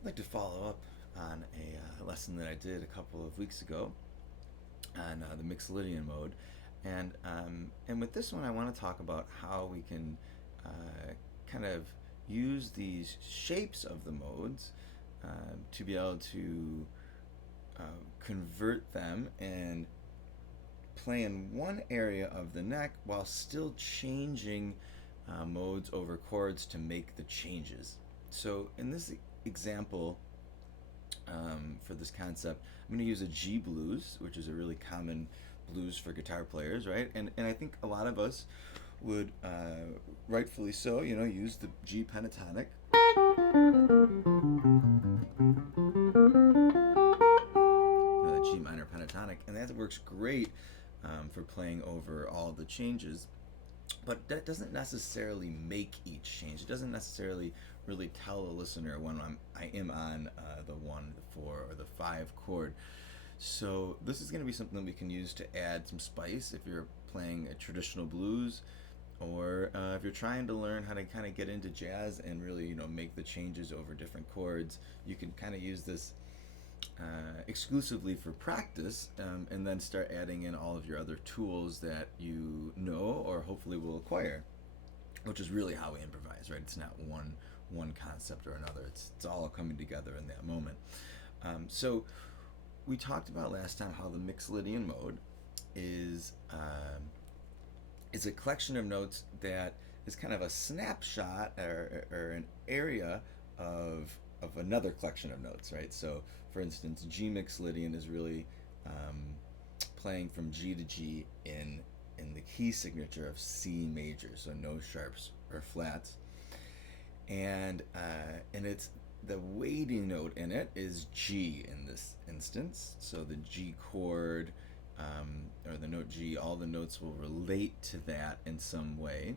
I'd like to follow up on a lesson that I did a couple of weeks ago on the Mixolydian mode, and with this one, I want to talk about how we can kind of use these shapes of the modes to be able to convert them and play in one area of the neck while still changing modes over chords to make the changes. So in this example, for this concept, I'm going to use a G blues, which is a really common blues for guitar players, right? And I think a lot of us would, rightfully so, use the G pentatonic. The G minor pentatonic, and that works great for playing over all the changes. But that doesn't necessarily make each change. It doesn't necessarily really tell the listener when I am on the 1, the 4, or the 5 chord. So this is going to be something that we can use to add some spice if you're playing a traditional blues, or if you're trying to learn how to kind of get into jazz and really make the changes over different chords. You can kind of use this exclusively for practice, and then start adding in all of your other tools that you know or hopefully will acquire, which is really how we improvise, right? It's not one concept or another. It's all coming together in that moment. So we talked about last time how the Mixolydian mode is a collection of notes that is kind of a snapshot or an area of another collection of notes, right? So, for instance, G Mixolydian is really playing from G to G in the key signature of C major, so no sharps or flats, and it's the weighting note in it is G in this instance. So the G chord, or the note G, all the notes will relate to that in some way.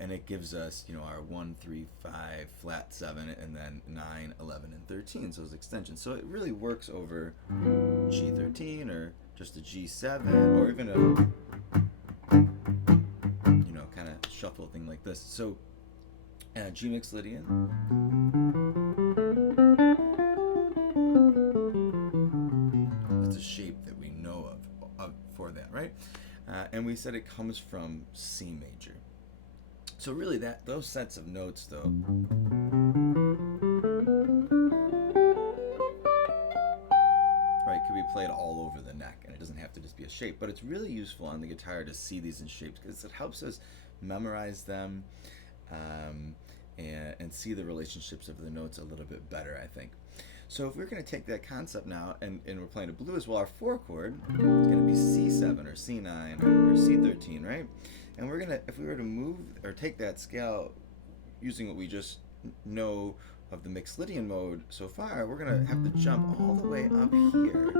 And it gives us, our 1, 3, 5, flat 7, and then 9, 11, and 13, so those extensions. So it really works over G13 or just a G7, or even a, kind of shuffle thing like this. So G Mixolydian. That's a shape that we know of for that, right? And we said it comes from C major. So really, those sets of notes, though, right, could be played all over the neck, and it doesn't have to just be a shape. But it's really useful on the guitar to see these in shapes because it helps us memorize them, and see the relationships of the notes a little bit better, I think. So if we're going to take that concept now, and we're playing a blues, well, our 4 chord is going to be C7 or C9 or C13, right? And we're going to, if we were to move or take that scale using what we just know of the Mixolydian mode so far, we're going to have to jump all the way up here.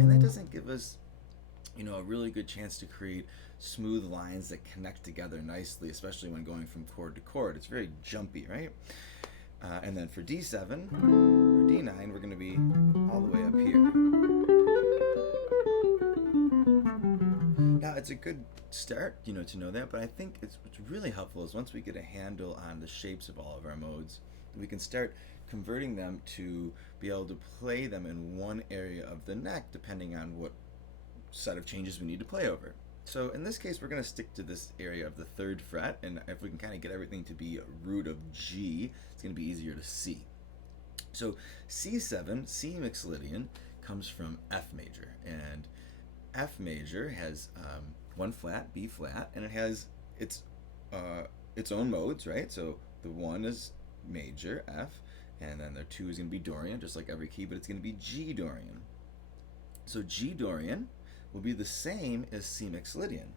And that doesn't give us, a really good chance to create smooth lines that connect together nicely, especially when going from chord to chord. It's very jumpy, right? And then for D7 or D9, we're going to be all the way up here. Now, it's a good start, to know that, but I think what's really helpful is once we get a handle on the shapes of all of our modes, we can start converting them to be able to play them in one area of the neck, depending on what set of changes we need to play over. So in this case, we're going to stick to this area of the 3rd fret, and if we can kind of get everything to be a root of G, it's going to be easier to see. So C7, C Mixolydian, comes from F major, and F major has 1 flat, B flat, and it has its own modes, right? So the 1 is major, F, and then the 2 is going to be Dorian, just like every key, but it's going to be G Dorian. So G Dorian will be the same as C Mixolydian.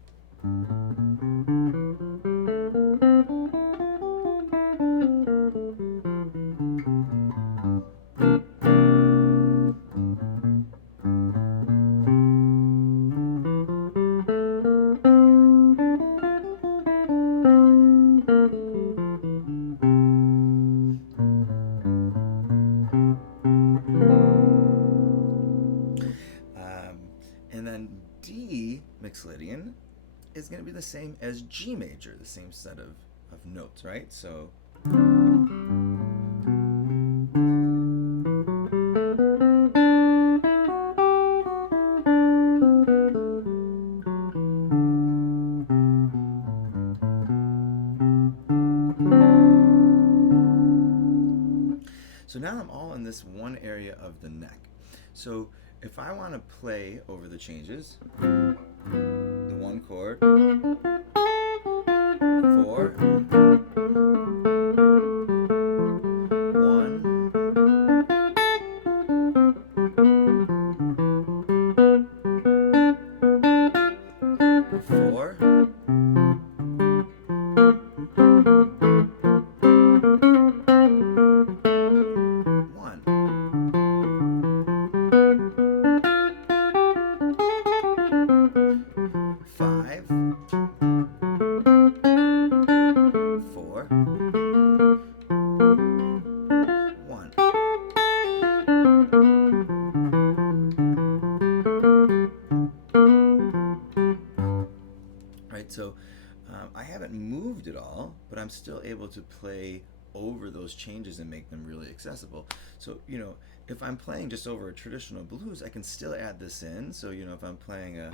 And then D Mixolydian is going to be the same as G major, the same set of notes, right? So now I'm all in this one area of the neck. So if I want to play over the changes, the one chord, 4, 1, 4, 1. Five, 4, 1. Right, so I haven't moved at all, but I'm still able to play over those changes and make them really accessible. So, if I'm playing just over a traditional blues, I can still add this in. So, if I'm playing a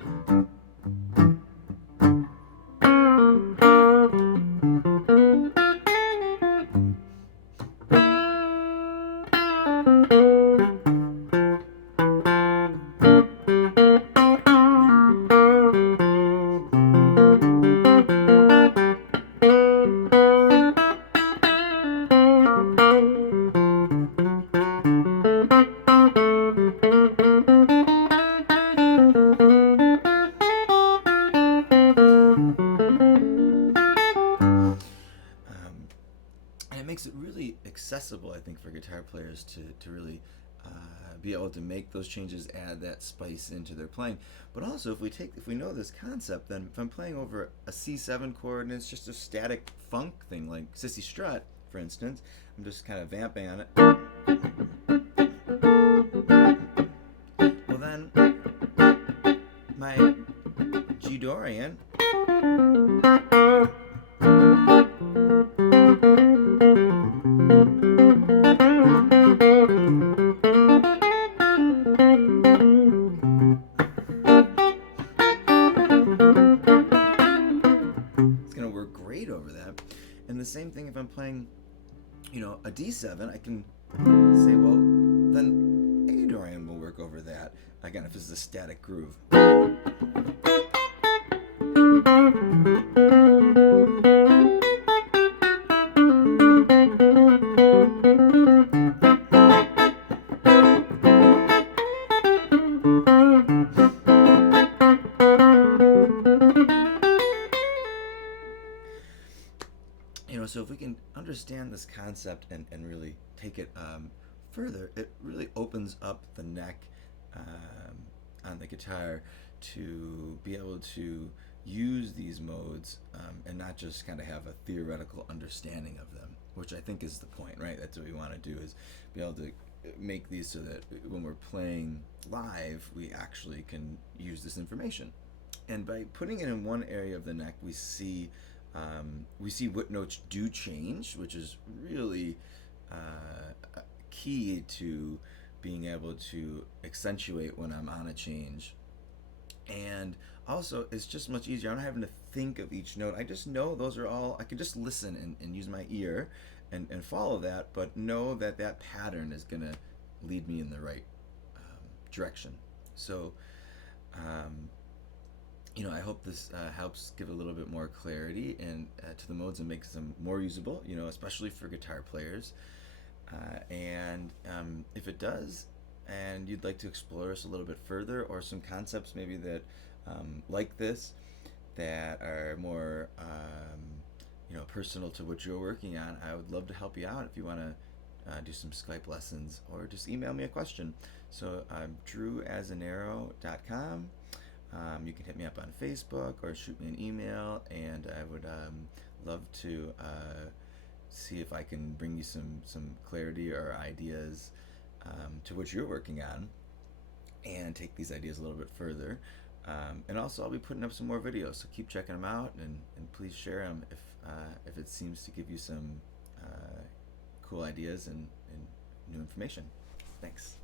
makes it really accessible, I think, for guitar players to really be able to make those changes, add that spice into their playing. But also, if we know this concept, then if I'm playing over a C7 chord and it's just a static funk thing like Sissy Strut, for instance, I'm just kind of vamping on it. Well, then my G Dorian the same thing if I'm playing, a D7, I can say, well, then A Dorian will work over that. Again, if this is a static groove. So if we can understand this concept and really take it further, it really opens up the neck on the guitar to be able to use these modes and not just kind of have a theoretical understanding of them, which I think is the point, right? That's what we want to do, is be able to make these so that when we're playing live, we actually can use this information. And by putting it in one area of the neck, we see what notes do change, which is really key to being able to accentuate when I'm on a change. And also, it's just much easier. I'm not having to think of each note. I just know those are all, I can just listen and use my ear and follow that, but know that that pattern is going to lead me in the right direction. So, I hope this helps give a little bit more clarity and to the modes and makes them more usable, especially for guitar players. And if it does, and you'd like to explore this a little bit further, or some concepts maybe that like this, that are more personal to what you're working on, I would love to help you out if you want to do some Skype lessons, or just email me a question. So drewazzinaro.com. You can hit me up on Facebook or shoot me an email, and I would love to see if I can bring you some clarity or ideas to what you're working on, and take these ideas a little bit further. And also, I'll be putting up some more videos, so keep checking them out, and please share them if if it seems to give you some cool ideas and new information. Thanks.